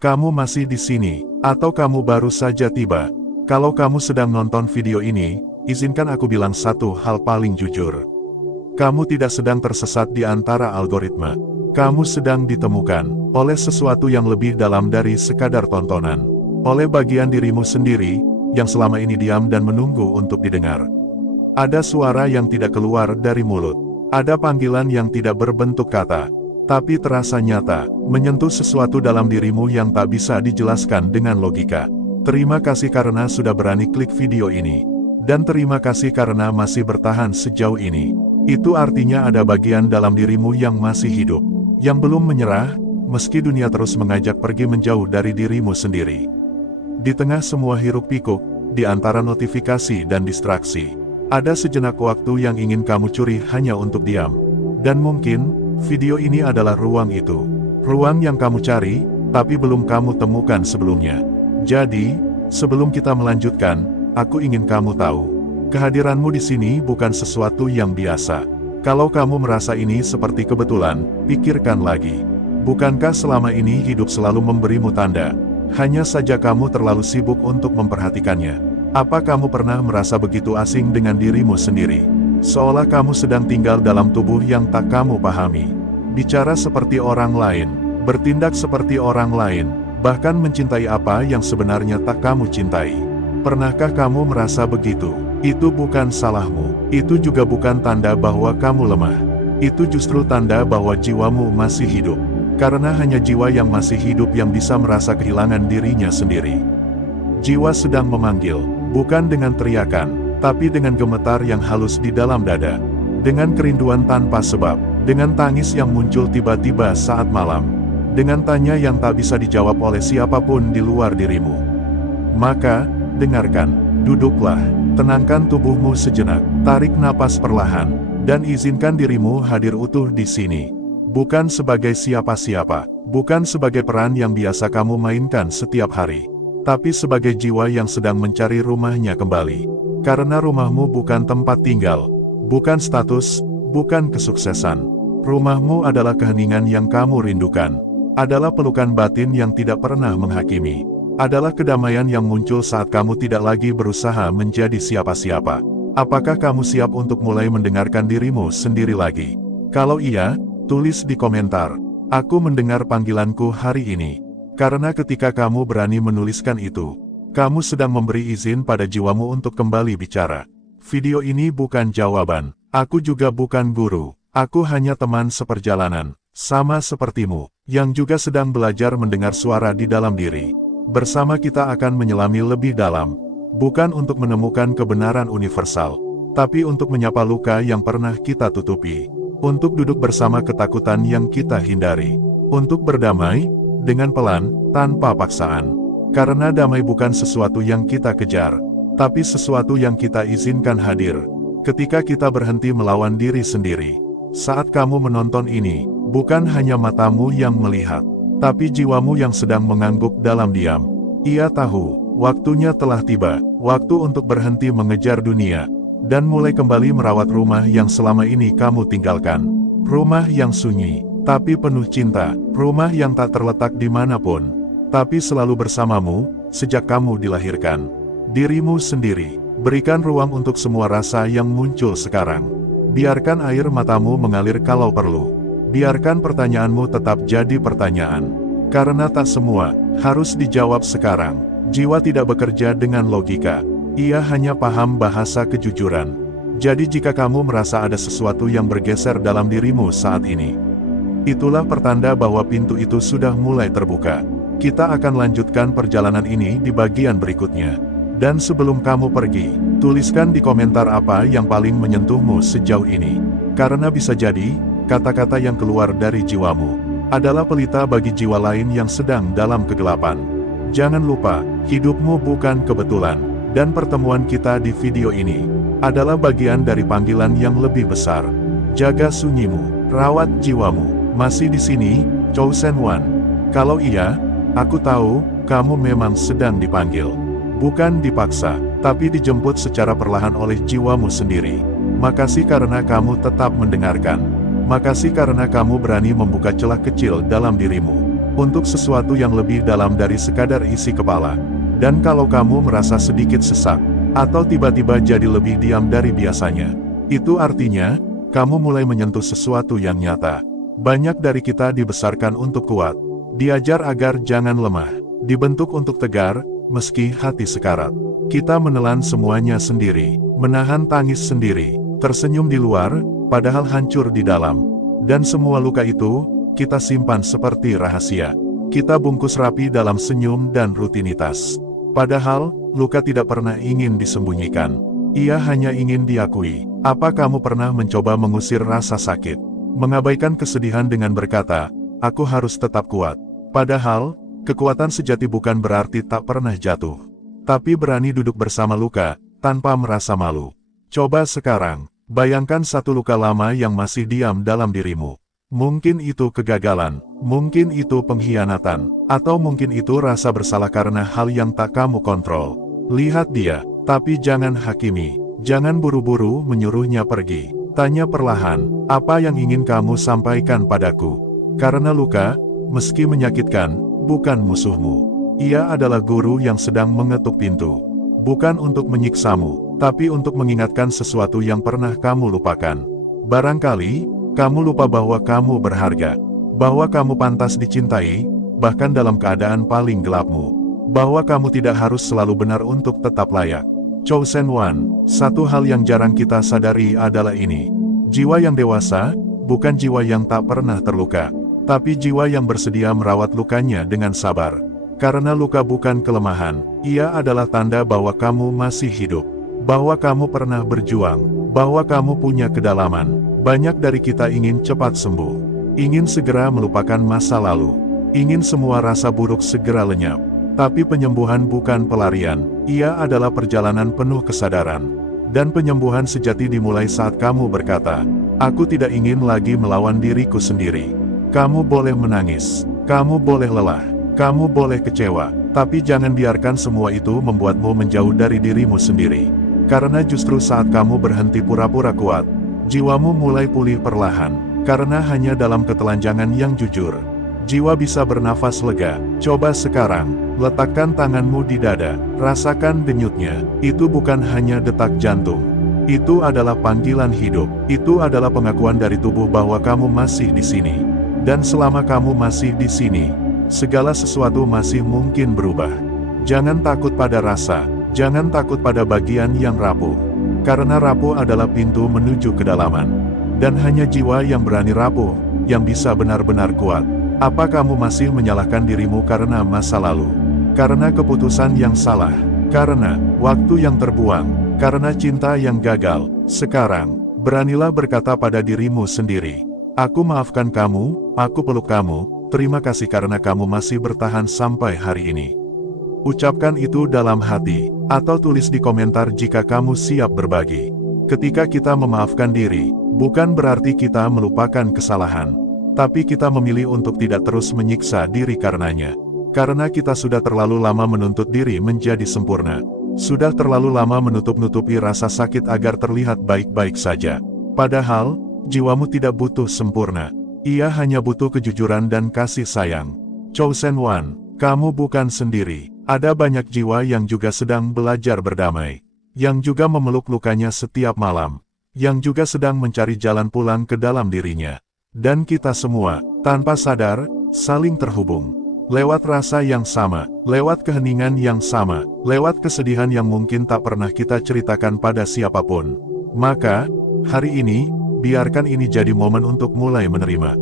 Kamu masih di sini, atau kamu baru saja tiba? Kalau kamu sedang nonton video ini, izinkan aku bilang satu hal paling jujur. Kamu tidak sedang tersesat di antara algoritma. Kamu sedang ditemukan oleh sesuatu yang lebih dalam dari sekadar tontonan. Oleh bagian dirimu sendiri, yang selama ini diam dan menunggu untuk didengar. Ada suara yang tidak keluar dari mulut. Ada panggilan yang tidak berbentuk kata, tapi terasa nyata, menyentuh sesuatu dalam dirimu yang tak bisa dijelaskan dengan logika. Terima kasih karena sudah berani klik video ini. Dan terima kasih karena masih bertahan sejauh ini. Itu artinya ada bagian dalam dirimu yang masih hidup, yang belum menyerah, meski dunia terus mengajak pergi menjauh dari dirimu sendiri. Di tengah semua hiruk-pikuk, di antara notifikasi dan distraksi, ada sejenak waktu yang ingin kamu curi hanya untuk diam. Dan mungkin, video ini adalah ruang itu. Ruang yang kamu cari, tapi belum kamu temukan sebelumnya. Jadi, sebelum kita melanjutkan, aku ingin kamu tahu. Kehadiranmu di sini bukan sesuatu yang biasa. Kalau kamu merasa ini seperti kebetulan, pikirkan lagi. Bukankah selama ini hidup selalu memberimu tanda? Hanya saja kamu terlalu sibuk untuk memperhatikannya. Apa kamu pernah merasa begitu asing dengan dirimu sendiri? Seolah kamu sedang tinggal dalam tubuh yang tak kamu pahami. Bicara seperti orang lain, bertindak seperti orang lain, bahkan mencintai apa yang sebenarnya tak kamu cintai. Pernahkah kamu merasa begitu? Itu bukan salahmu. Itu juga bukan tanda bahwa kamu lemah. Itu justru tanda bahwa jiwamu masih hidup. Karena hanya jiwa yang masih hidup yang bisa merasa kehilangan dirinya sendiri. Jiwa sedang memanggil, bukan dengan teriakan, tapi dengan gemetar yang halus di dalam dada. Dengan kerinduan tanpa sebab, dengan tangis yang muncul tiba-tiba saat malam. Dengan tanya yang tak bisa dijawab oleh siapapun di luar dirimu. Maka, dengarkan, duduklah, tenangkan tubuhmu sejenak, tarik napas perlahan, dan izinkan dirimu hadir utuh di sini. Bukan sebagai siapa-siapa, bukan sebagai peran yang biasa kamu mainkan setiap hari. Tapi sebagai jiwa yang sedang mencari rumahnya kembali. Karena rumahmu bukan tempat tinggal, bukan status, bukan kesuksesan. Rumahmu adalah keheningan yang kamu rindukan. Adalah pelukan batin yang tidak pernah menghakimi. Adalah kedamaian yang muncul saat kamu tidak lagi berusaha menjadi siapa-siapa. Apakah kamu siap untuk mulai mendengarkan dirimu sendiri lagi? Kalau iya, tulis di komentar. Aku mendengar panggilanku hari ini. Karena ketika kamu berani menuliskan itu, kamu sedang memberi izin pada jiwamu untuk kembali bicara. Video ini bukan jawaban. Aku juga bukan guru. Aku hanya teman seperjalanan, sama sepertimu, yang juga sedang belajar mendengar suara di dalam diri. Bersama kita akan menyelami lebih dalam, bukan untuk menemukan kebenaran universal, tapi untuk menyapa luka yang pernah kita tutupi. Untuk duduk bersama ketakutan yang kita hindari. Untuk berdamai dengan pelan, tanpa paksaan. Karena damai bukan sesuatu yang kita kejar, tapi sesuatu yang kita izinkan hadir. Ketika kita berhenti melawan diri sendiri. Saat kamu menonton ini, bukan hanya matamu yang melihat, tapi jiwamu yang sedang mengangguk dalam diam. Ia tahu, waktunya telah tiba, waktu untuk berhenti mengejar dunia, dan mulai kembali merawat rumah yang selama ini kamu tinggalkan. Rumah yang sunyi, tapi penuh cinta, rumah yang tak terletak dimanapun, tapi selalu bersamamu, sejak kamu dilahirkan. Dirimu sendiri, berikan ruang untuk semua rasa yang muncul sekarang. Biarkan air matamu mengalir kalau perlu. Biarkan pertanyaanmu tetap jadi pertanyaan. Karena tak semua harus dijawab sekarang. Jiwa tidak bekerja dengan logika. Ia hanya paham bahasa kejujuran. Jadi jika kamu merasa ada sesuatu yang bergeser dalam dirimu saat ini, itulah pertanda bahwa pintu itu sudah mulai terbuka. Kita akan lanjutkan perjalanan ini di bagian berikutnya. Dan sebelum kamu pergi, tuliskan di komentar apa yang paling menyentuhmu sejauh ini. Karena bisa jadi, kata-kata yang keluar dari jiwamu adalah pelita bagi jiwa lain yang sedang dalam kegelapan. Jangan lupa, hidupmu bukan kebetulan. Dan pertemuan kita di video ini adalah bagian dari panggilan yang lebih besar. Jaga sunyimu, rawat jiwamu. Masih di sini, Chosen One? Kalau iya, aku tahu, kamu memang sedang dipanggil. Bukan dipaksa, tapi dijemput secara perlahan oleh jiwamu sendiri. Makasih karena kamu tetap mendengarkan. Makasih karena kamu berani membuka celah kecil dalam dirimu, untuk sesuatu yang lebih dalam dari sekadar isi kepala. Dan kalau kamu merasa sedikit sesak, atau tiba-tiba jadi lebih diam dari biasanya, itu artinya, kamu mulai menyentuh sesuatu yang nyata. Banyak dari kita dibesarkan untuk kuat, diajar agar jangan lemah, dibentuk untuk tegar, meski hati sekarat. Kita menelan semuanya sendiri, menahan tangis sendiri, tersenyum di luar, padahal hancur di dalam. Dan semua luka itu, kita simpan seperti rahasia. Kita bungkus rapi dalam senyum dan rutinitas. Padahal, luka tidak pernah ingin disembunyikan. Ia hanya ingin diakui. Apa kamu pernah mencoba mengusir rasa sakit? Mengabaikan kesedihan dengan berkata, aku harus tetap kuat. Padahal, kekuatan sejati bukan berarti tak pernah jatuh. Tapi berani duduk bersama luka, tanpa merasa malu. Coba sekarang, bayangkan satu luka lama yang masih diam dalam dirimu. Mungkin itu kegagalan, mungkin itu pengkhianatan, atau mungkin itu rasa bersalah karena hal yang tak kamu kontrol. Lihat dia, tapi jangan hakimi, jangan buru-buru menyuruhnya pergi. Tanya perlahan, apa yang ingin kamu sampaikan padaku? Karena luka, meski menyakitkan, bukan musuhmu. Ia adalah guru yang sedang mengetuk pintu. Bukan untuk menyiksamu, tapi untuk mengingatkan sesuatu yang pernah kamu lupakan. Barangkali, kamu lupa bahwa kamu berharga, bahwa kamu pantas dicintai, bahkan dalam keadaan paling gelapmu, bahwa kamu tidak harus selalu benar untuk tetap layak. Chosen One, satu hal yang jarang kita sadari adalah ini. Jiwa yang dewasa, bukan jiwa yang tak pernah terluka, tapi jiwa yang bersedia merawat lukanya dengan sabar. Karena luka bukan kelemahan, ia adalah tanda bahwa kamu masih hidup, bahwa kamu pernah berjuang, bahwa kamu punya kedalaman. Banyak dari kita ingin cepat sembuh, ingin segera melupakan masa lalu, ingin semua rasa buruk segera lenyap. Tapi penyembuhan bukan pelarian, ia adalah perjalanan penuh kesadaran. Dan penyembuhan sejati dimulai saat kamu berkata, aku tidak ingin lagi melawan diriku sendiri. Kamu boleh menangis, kamu boleh lelah, kamu boleh kecewa, tapi jangan biarkan semua itu membuatmu menjauh dari dirimu sendiri. Karena justru saat kamu berhenti pura-pura kuat, jiwamu mulai pulih perlahan, karena hanya dalam ketelanjangan yang jujur, jiwa bisa bernafas lega. Coba sekarang, letakkan tanganmu di dada, rasakan denyutnya. Itu bukan hanya detak jantung. Itu adalah panggilan hidup. Itu adalah pengakuan dari tubuh bahwa kamu masih di sini. Dan selama kamu masih di sini, segala sesuatu masih mungkin berubah. Jangan takut pada rasa, jangan takut pada bagian yang rapuh. Karena rapuh adalah pintu menuju kedalaman. Dan hanya jiwa yang berani rapuh, yang bisa benar-benar kuat. Apa kamu masih menyalahkan dirimu karena masa lalu? Karena keputusan yang salah? Karena waktu yang terbuang? Karena cinta yang gagal? Sekarang, beranilah berkata pada dirimu sendiri, aku maafkan kamu, aku peluk kamu, terima kasih karena kamu masih bertahan sampai hari ini. Ucapkan itu dalam hati, atau tulis di komentar jika kamu siap berbagi. Ketika kita memaafkan diri, bukan berarti kita melupakan kesalahan, tapi kita memilih untuk tidak terus menyiksa diri karenanya. Karena kita sudah terlalu lama menuntut diri menjadi sempurna. Sudah terlalu lama menutup-nutupi rasa sakit agar terlihat baik-baik saja. Padahal, jiwamu tidak butuh sempurna. Ia hanya butuh kejujuran dan kasih sayang. Chosen One, kamu bukan sendiri. Ada banyak jiwa yang juga sedang belajar berdamai, yang juga memeluk lukanya setiap malam, yang juga sedang mencari jalan pulang ke dalam dirinya. Dan kita semua, tanpa sadar, saling terhubung. Lewat rasa yang sama, lewat keheningan yang sama, lewat kesedihan yang mungkin tak pernah kita ceritakan pada siapapun. Maka, hari ini, biarkan ini jadi momen untuk mulai menerima.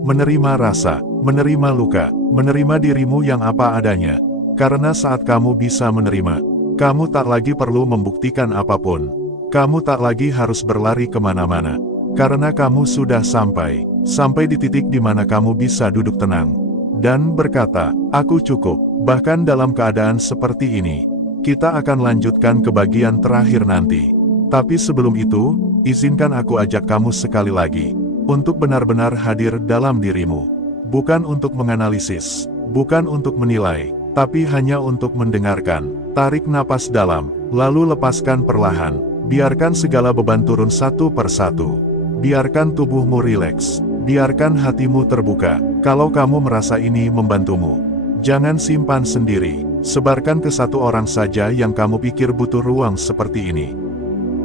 Menerima rasa, menerima luka, menerima dirimu yang apa adanya. Karena saat kamu bisa menerima, kamu tak lagi perlu membuktikan apapun. Kamu tak lagi harus berlari kemana-mana. Karena kamu sudah sampai di titik di mana kamu bisa duduk tenang dan berkata, aku cukup. Bahkan dalam keadaan seperti ini, kita akan lanjutkan ke bagian terakhir nanti. Tapi sebelum itu, izinkan aku ajak kamu sekali lagi untuk benar-benar hadir dalam dirimu. Bukan untuk menganalisis, bukan untuk menilai, tapi hanya untuk mendengarkan. Tarik napas dalam, lalu lepaskan perlahan. Biarkan segala beban turun satu persatu. Biarkan tubuhmu rileks. Biarkan hatimu terbuka. Kalau kamu merasa ini membantumu, jangan simpan sendiri. Sebarkan ke satu orang saja yang kamu pikir butuh ruang seperti ini.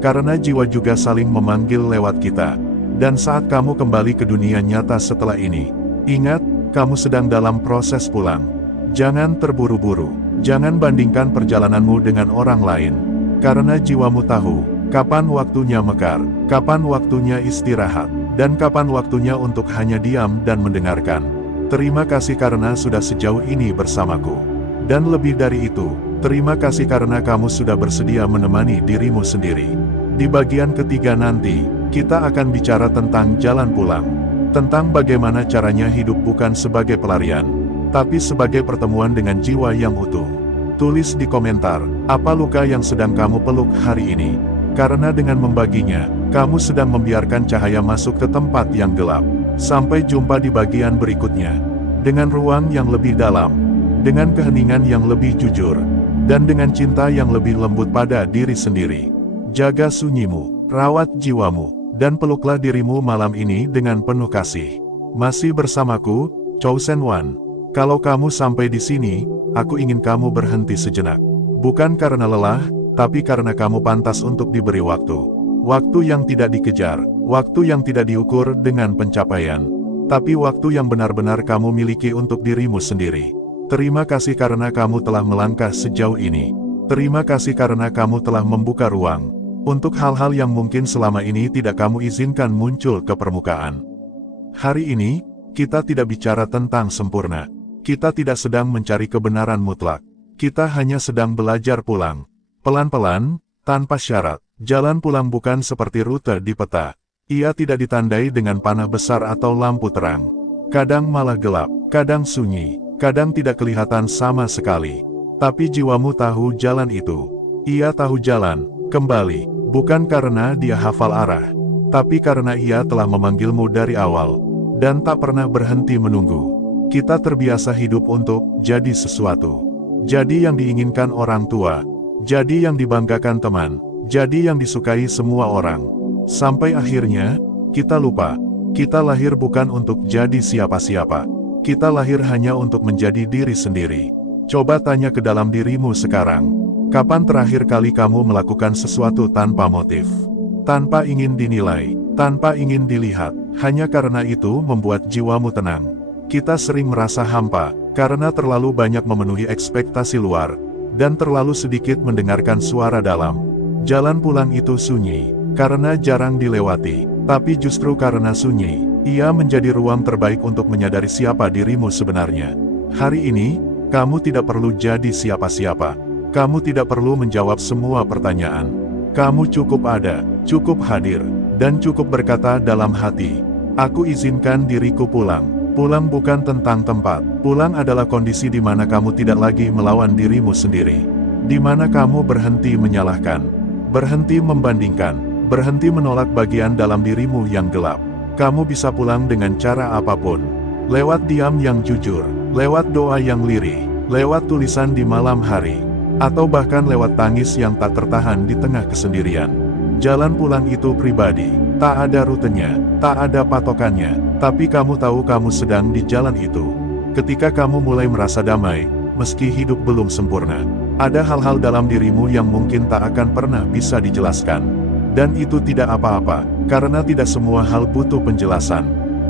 Karena jiwa juga saling memanggil lewat kita. Dan saat kamu kembali ke dunia nyata setelah ini, ingat, kamu sedang dalam proses pulang. Jangan terburu-buru. Jangan bandingkan perjalananmu dengan orang lain. Karena jiwamu tahu kapan waktunya mekar, kapan waktunya istirahat, dan kapan waktunya untuk hanya diam dan mendengarkan. Terima kasih karena sudah sejauh ini bersamaku. Dan lebih dari itu, terima kasih karena kamu sudah bersedia menemani dirimu sendiri. Di bagian ketiga nanti, kita akan bicara tentang jalan pulang. Tentang bagaimana caranya hidup bukan sebagai pelarian, tapi sebagai pertemuan dengan jiwa yang utuh. Tulis di komentar, apa luka yang sedang kamu peluk hari ini? Karena dengan membaginya, kamu sedang membiarkan cahaya masuk ke tempat yang gelap. Sampai jumpa di bagian berikutnya. Dengan ruang yang lebih dalam, dengan keheningan yang lebih jujur, dan dengan cinta yang lebih lembut pada diri sendiri. Jaga sunyimu, rawat jiwamu, dan peluklah dirimu malam ini dengan penuh kasih. Masih bersamaku, Chosen One. Kalau kamu sampai di sini, aku ingin kamu berhenti sejenak. Bukan karena lelah, tapi karena kamu pantas untuk diberi waktu. Waktu yang tidak dikejar, waktu yang tidak diukur dengan pencapaian, tapi waktu yang benar-benar kamu miliki untuk dirimu sendiri. Terima kasih karena kamu telah melangkah sejauh ini. Terima kasih karena kamu telah membuka ruang untuk hal-hal yang mungkin selama ini tidak kamu izinkan muncul ke permukaan. Hari ini, kita tidak bicara tentang sempurna. Kita tidak sedang mencari kebenaran mutlak. Kita hanya sedang belajar pulang. Pelan-pelan, tanpa syarat. Jalan pulang bukan seperti rute di peta. Ia tidak ditandai dengan panah besar atau lampu terang. Kadang malah gelap, kadang sunyi, kadang tidak kelihatan sama sekali. Tapi jiwamu tahu jalan itu. Ia tahu jalan kembali, bukan karena dia hafal arah, tapi karena ia telah memanggilmu dari awal, dan tak pernah berhenti menunggu. Kita terbiasa hidup untuk jadi sesuatu. Jadi yang diinginkan orang tua, jadi yang dibanggakan teman, jadi yang disukai semua orang. Sampai akhirnya, kita lupa, kita lahir bukan untuk jadi siapa-siapa. Kita lahir hanya untuk menjadi diri sendiri. Coba tanya ke dalam dirimu sekarang. Kapan terakhir kali kamu melakukan sesuatu tanpa motif? Tanpa ingin dinilai, tanpa ingin dilihat, hanya karena itu membuat jiwamu tenang. Kita sering merasa hampa, karena terlalu banyak memenuhi ekspektasi luar, dan terlalu sedikit mendengarkan suara dalam. Jalan pulang itu sunyi, karena jarang dilewati, tapi justru karena sunyi, ia menjadi ruang terbaik untuk menyadari siapa dirimu sebenarnya. Hari ini, kamu tidak perlu jadi siapa-siapa. Kamu tidak perlu menjawab semua pertanyaan. Kamu cukup ada, cukup hadir, dan cukup berkata dalam hati, aku izinkan diriku pulang. Pulang bukan tentang tempat. Pulang adalah kondisi di mana kamu tidak lagi melawan dirimu sendiri. Di mana kamu berhenti menyalahkan. Berhenti membandingkan, berhenti menolak bagian dalam dirimu yang gelap. Kamu bisa pulang dengan cara apapun. Lewat diam yang jujur, lewat doa yang lirih, lewat tulisan di malam hari, atau bahkan lewat tangis yang tak tertahan di tengah kesendirian. Jalan pulang itu pribadi, tak ada rutenya, tak ada patokannya, tapi kamu tahu kamu sedang di jalan itu. Ketika kamu mulai merasa damai, meski hidup belum sempurna, ada hal-hal dalam dirimu yang mungkin tak akan pernah bisa dijelaskan. Dan itu tidak apa-apa, karena tidak semua hal butuh penjelasan.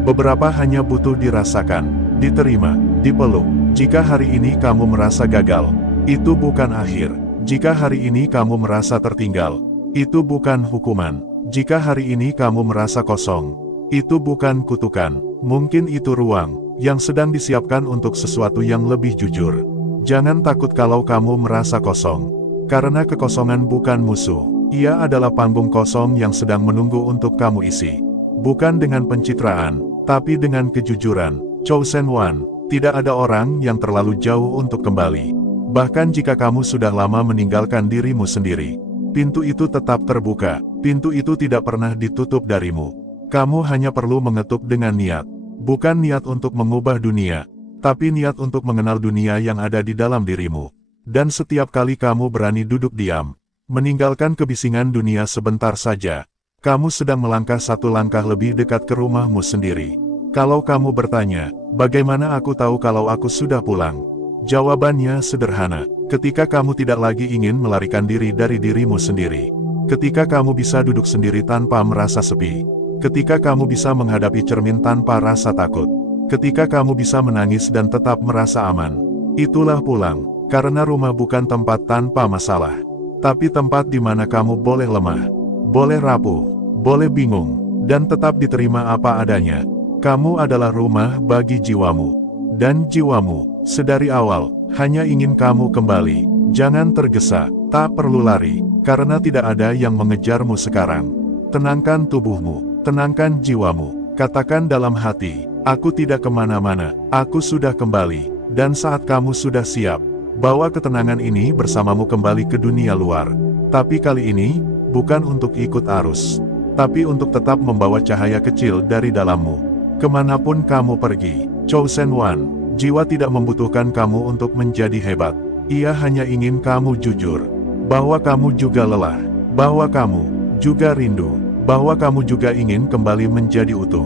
Beberapa hanya butuh dirasakan, diterima, dipeluk. Jika hari ini kamu merasa gagal, itu bukan akhir. Jika hari ini kamu merasa tertinggal, itu bukan hukuman. Jika hari ini kamu merasa kosong, itu bukan kutukan. Mungkin itu ruang yang sedang disiapkan untuk sesuatu yang lebih jujur. Jangan takut kalau kamu merasa kosong, karena kekosongan bukan musuh. Ia adalah panggung kosong yang sedang menunggu untuk kamu isi. Bukan dengan pencitraan, tapi dengan kejujuran. Chosen One, tidak ada orang yang terlalu jauh untuk kembali. Bahkan jika kamu sudah lama meninggalkan dirimu sendiri, pintu itu tetap terbuka. Pintu itu tidak pernah ditutup darimu. Kamu hanya perlu mengetuk dengan niat. Bukan niat untuk mengubah dunia, tapi niat untuk mengenal dunia yang ada di dalam dirimu. Dan setiap kali kamu berani duduk diam, meninggalkan kebisingan dunia sebentar saja, kamu sedang melangkah satu langkah lebih dekat ke rumahmu sendiri. Kalau kamu bertanya, bagaimana aku tahu kalau aku sudah pulang? Jawabannya sederhana, ketika kamu tidak lagi ingin melarikan diri dari dirimu sendiri. Ketika kamu bisa duduk sendiri tanpa merasa sepi. Ketika kamu bisa menghadapi cermin tanpa rasa takut. Ketika kamu bisa menangis dan tetap merasa aman. Itulah pulang, karena rumah bukan tempat tanpa masalah. Tapi tempat di mana kamu boleh lemah, boleh rapuh, boleh bingung, dan tetap diterima apa adanya. Kamu adalah rumah bagi jiwamu. Dan jiwamu, sedari awal, hanya ingin kamu kembali. Jangan tergesa, tak perlu lari, karena tidak ada yang mengejarmu sekarang. Tenangkan tubuhmu, tenangkan jiwamu, katakan dalam hati, aku tidak kemana-mana, aku sudah kembali. Dan saat kamu sudah siap, bawa ketenangan ini bersamamu kembali ke dunia luar. Tapi kali ini, bukan untuk ikut arus, tapi untuk tetap membawa cahaya kecil dari dalammu. Kemanapun kamu pergi, Chosen One, jiwa tidak membutuhkan kamu untuk menjadi hebat. Ia hanya ingin kamu jujur, bahwa kamu juga lelah, bahwa kamu juga rindu, bahwa kamu juga ingin kembali menjadi utuh.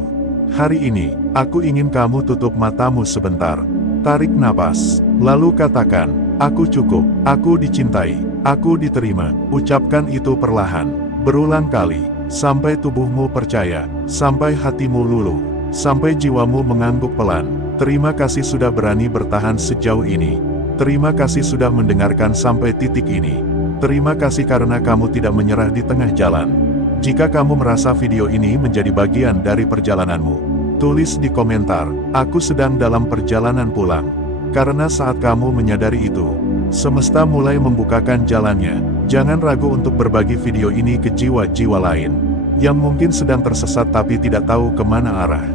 Hari ini, aku ingin kamu tutup matamu sebentar. Tarik napas, lalu katakan, aku cukup, aku dicintai, aku diterima. Ucapkan itu perlahan, berulang kali, sampai tubuhmu percaya, sampai hatimu luluh, sampai jiwamu mengangguk pelan. Terima kasih sudah berani bertahan sejauh ini. Terima kasih sudah mendengarkan sampai titik ini. Terima kasih karena kamu tidak menyerah di tengah jalan. Jika kamu merasa video ini menjadi bagian dari perjalananmu, tulis di komentar, aku sedang dalam perjalanan pulang. Karena saat kamu menyadari itu, semesta mulai membukakan jalannya. Jangan ragu untuk berbagi video ini ke jiwa-jiwa lain, yang mungkin sedang tersesat tapi tidak tahu kemana arah.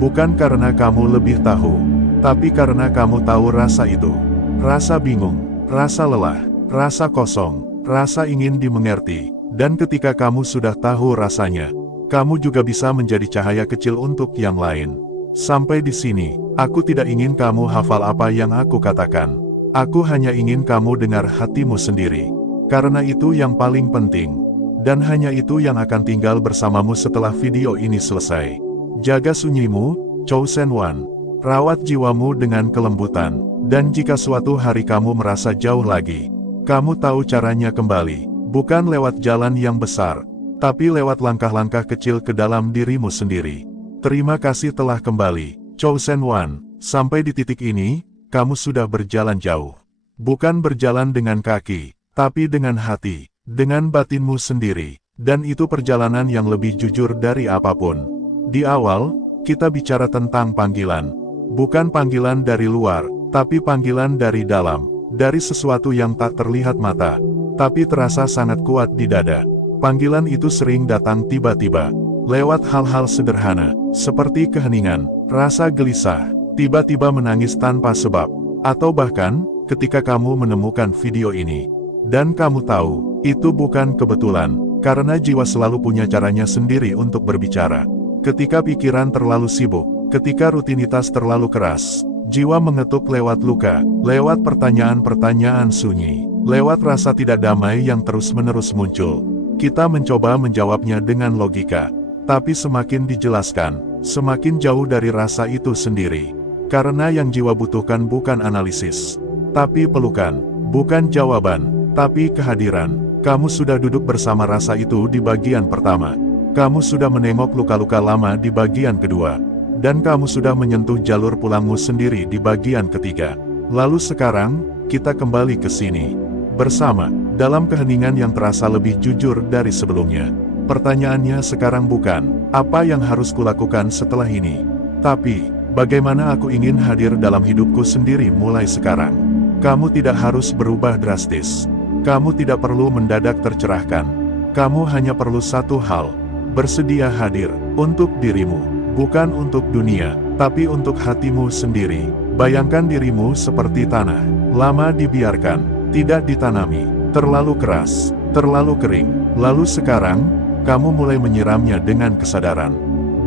Bukan karena kamu lebih tahu, tapi karena kamu tahu rasa itu. Rasa bingung, rasa lelah, rasa kosong, rasa ingin dimengerti. Dan ketika kamu sudah tahu rasanya, kamu juga bisa menjadi cahaya kecil untuk yang lain. Sampai di sini, aku tidak ingin kamu hafal apa yang aku katakan. Aku hanya ingin kamu dengar hatimu sendiri. Karena itu yang paling penting. Dan hanya itu yang akan tinggal bersamamu setelah video ini selesai. Jaga sunyimu, Chosen One. Rawat jiwamu dengan kelembutan. Dan jika suatu hari kamu merasa jauh lagi, kamu tahu caranya kembali. Bukan lewat jalan yang besar, tapi lewat langkah-langkah kecil ke dalam dirimu sendiri. Terima kasih telah kembali, Chosen One. Sampai di titik ini, kamu sudah berjalan jauh. Bukan berjalan dengan kaki, tapi dengan hati, dengan batinmu sendiri. Dan itu perjalanan yang lebih jujur dari apapun. Di awal, kita bicara tentang panggilan. Bukan panggilan dari luar, tapi panggilan dari dalam. Dari sesuatu yang tak terlihat mata, tapi terasa sangat kuat di dada. Panggilan itu sering datang tiba-tiba, lewat hal-hal sederhana, seperti keheningan, rasa gelisah, tiba-tiba menangis tanpa sebab, atau bahkan, ketika kamu menemukan video ini. Dan kamu tahu, itu bukan kebetulan, karena jiwa selalu punya caranya sendiri untuk berbicara. Ketika pikiran terlalu sibuk, ketika rutinitas terlalu keras, jiwa mengetuk lewat luka, lewat pertanyaan-pertanyaan sunyi, lewat rasa tidak damai yang terus-menerus muncul. Kita mencoba menjawabnya dengan logika, tapi semakin dijelaskan, semakin jauh dari rasa itu sendiri. Karena yang jiwa butuhkan bukan analisis, tapi pelukan, bukan jawaban, tapi kehadiran. Kamu sudah duduk bersama rasa itu di bagian pertama. Kamu sudah menengok luka-luka lama di bagian kedua. Dan kamu sudah menyentuh jalur pulangmu sendiri di bagian ketiga. Lalu sekarang, kita kembali ke sini. Bersama, dalam keheningan yang terasa lebih jujur dari sebelumnya. Pertanyaannya sekarang bukan, apa yang harus kulakukan setelah ini? Tapi, bagaimana aku ingin hadir dalam hidupku sendiri mulai sekarang? Kamu tidak harus berubah drastis. Kamu tidak perlu mendadak tercerahkan. Kamu hanya perlu satu hal. Bersedia hadir, untuk dirimu. Bukan untuk dunia, tapi untuk hatimu sendiri. Bayangkan dirimu seperti tanah, lama dibiarkan, tidak ditanami, terlalu keras, terlalu kering. Lalu sekarang, kamu mulai menyiramnya dengan kesadaran.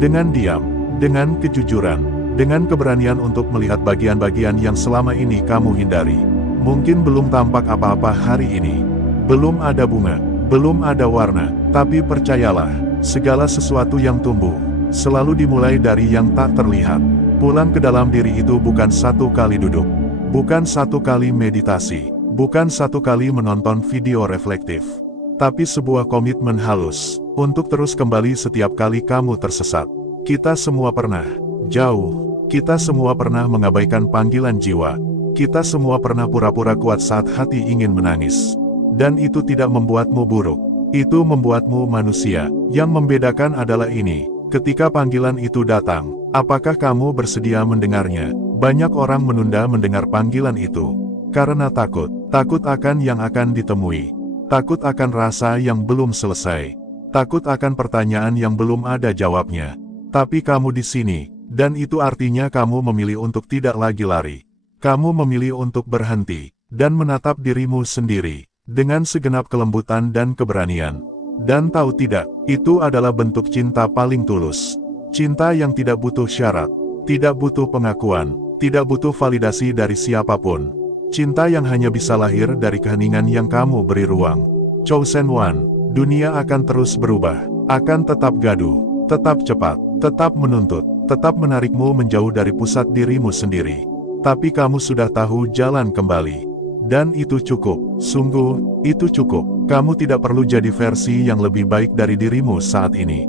Dengan diam, dengan kejujuran, dengan keberanian untuk melihat bagian-bagian yang selama ini kamu hindari. Mungkin belum tampak apa-apa hari ini. Belum ada bunga, belum ada warna, tapi percayalah, segala sesuatu yang tumbuh, selalu dimulai dari yang tak terlihat. Pulang ke dalam diri itu bukan satu kali duduk, bukan satu kali meditasi, bukan satu kali menonton video reflektif, tapi sebuah komitmen halus, untuk terus kembali setiap kali kamu tersesat. Kita semua pernah jauh, kita semua pernah mengabaikan panggilan jiwa, kita semua pernah pura-pura kuat saat hati ingin menangis. Dan itu tidak membuatmu buruk, itu membuatmu manusia. Yang membedakan adalah ini, ketika panggilan itu datang, apakah kamu bersedia mendengarnya? Banyak orang menunda mendengar panggilan itu, karena takut akan yang akan ditemui, takut akan rasa yang belum selesai, takut akan pertanyaan yang belum ada jawabnya. Tapi kamu di sini, dan itu artinya kamu memilih untuk tidak lagi lari. Kamu memilih untuk berhenti, dan menatap dirimu sendiri, dengan segenap kelembutan dan keberanian. Dan tahu tidak, itu adalah bentuk cinta paling tulus. Cinta yang tidak butuh syarat, tidak butuh pengakuan, tidak butuh validasi dari siapapun. Cinta yang hanya bisa lahir dari keheningan yang kamu beri ruang. Chosen One, dunia akan terus berubah, akan tetap gaduh, tetap cepat, tetap menuntut, tetap menarikmu menjauh dari pusat dirimu sendiri. Tapi kamu sudah tahu jalan kembali. Dan itu cukup, sungguh, itu cukup. Kamu tidak perlu jadi versi yang lebih baik dari dirimu saat ini.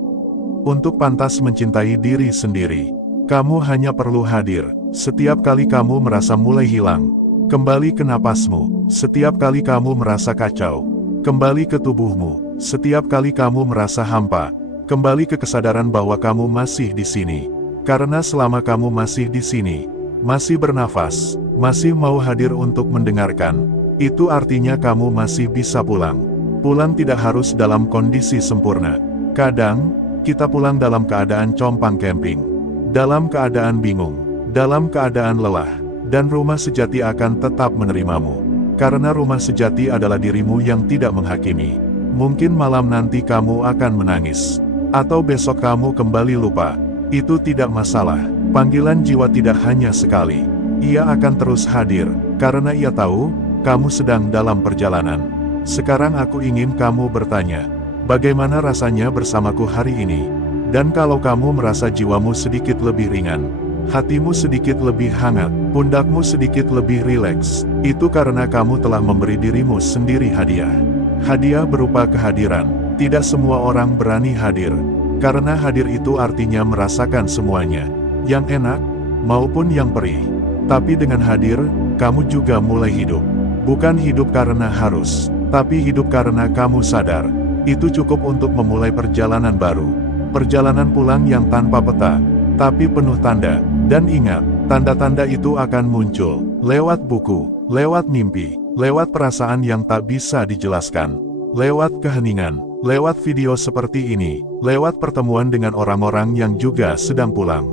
Untuk pantas mencintai diri sendiri, kamu hanya perlu hadir. Setiap kali kamu merasa mulai hilang, kembali ke napasmu. Setiap kali kamu merasa kacau, kembali ke tubuhmu. Setiap kali kamu merasa hampa, kembali ke kesadaran bahwa kamu masih di sini. Karena selama kamu masih di sini, masih bernafas, masih mau hadir untuk mendengarkan, itu artinya kamu masih bisa pulang. Pulang tidak harus dalam kondisi sempurna. Kadang, kita pulang dalam keadaan compang camping, dalam keadaan bingung, dalam keadaan lelah, dan rumah sejati akan tetap menerimamu. Karena rumah sejati adalah dirimu yang tidak menghakimi. Mungkin malam nanti kamu akan menangis, atau besok kamu kembali lupa. Itu tidak masalah. Panggilan jiwa tidak hanya sekali. Ia akan terus hadir, karena ia tahu, kamu sedang dalam perjalanan. Sekarang aku ingin kamu bertanya, bagaimana rasanya bersamaku hari ini? Dan kalau kamu merasa jiwamu sedikit lebih ringan, hatimu sedikit lebih hangat, pundakmu sedikit lebih rileks, itu karena kamu telah memberi dirimu sendiri hadiah. Hadiah berupa kehadiran. Tidak semua orang berani hadir, karena hadir itu artinya merasakan semuanya, yang enak, maupun yang perih. Tapi dengan hadir, kamu juga mulai hidup. Bukan hidup karena harus, tapi hidup karena kamu sadar. Itu cukup untuk memulai perjalanan baru. Perjalanan pulang yang tanpa peta, tapi penuh tanda. Dan ingat, tanda-tanda itu akan muncul, lewat buku, lewat mimpi, lewat perasaan yang tak bisa dijelaskan, lewat keheningan, lewat video seperti ini, lewat pertemuan dengan orang-orang yang juga sedang pulang.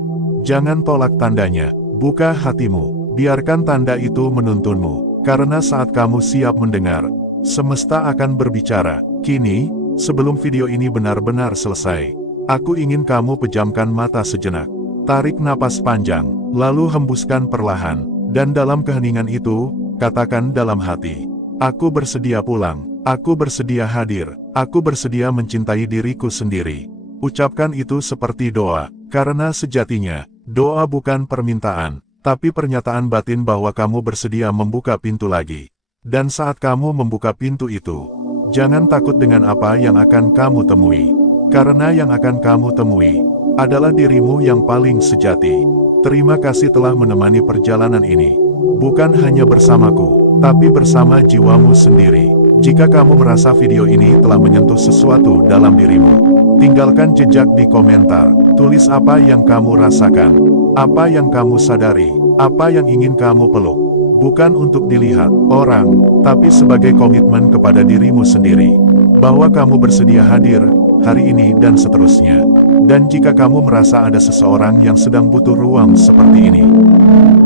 Jangan tolak tandanya, buka hatimu, biarkan tanda itu menuntunmu, karena saat kamu siap mendengar, semesta akan berbicara. Kini, sebelum video ini benar-benar selesai, aku ingin kamu pejamkan mata sejenak, tarik napas panjang, lalu hembuskan perlahan, dan dalam keheningan itu, katakan dalam hati, aku bersedia pulang, aku bersedia hadir, aku bersedia mencintai diriku sendiri. Ucapkan itu seperti doa, karena sejatinya, doa bukan permintaan, tapi pernyataan batin bahwa kamu bersedia membuka pintu lagi. Dan saat kamu membuka pintu itu, jangan takut dengan apa yang akan kamu temui. Karena yang akan kamu temui, adalah dirimu yang paling sejati. Terima kasih telah menemani perjalanan ini. Bukan hanya bersamaku, tapi bersama jiwamu sendiri. Jika kamu merasa video ini telah menyentuh sesuatu dalam dirimu, tinggalkan jejak di komentar. Tulis apa yang kamu rasakan, apa yang kamu sadari, apa yang ingin kamu peluk. Bukan untuk dilihat orang, tapi sebagai komitmen kepada dirimu sendiri, bahwa kamu bersedia hadir, hari ini dan seterusnya. Dan jika kamu merasa ada seseorang yang sedang butuh ruang seperti ini,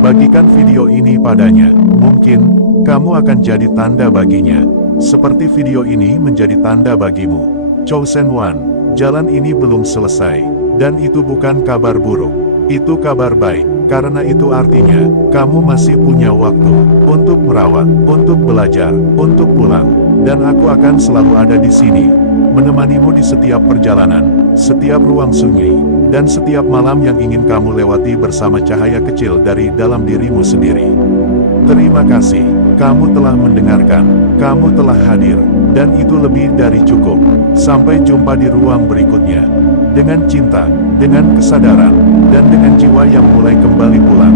bagikan video ini padanya. Mungkin, kamu akan jadi tanda baginya. Seperti video ini menjadi tanda bagimu. Chosen One, jalan ini belum selesai. Dan itu bukan kabar buruk. Itu kabar baik. Karena itu artinya, kamu masih punya waktu untuk merawat, untuk belajar, untuk pulang. Dan aku akan selalu ada di sini, menemanimu di setiap perjalanan, setiap ruang sunyi, dan setiap malam yang ingin kamu lewati bersama cahaya kecil dari dalam dirimu sendiri. Terima kasih, kamu telah mendengarkan, kamu telah hadir, dan itu lebih dari cukup. Sampai jumpa di ruang berikutnya. Dengan cinta, dengan kesadaran, dan dengan jiwa yang mulai kembali pulang.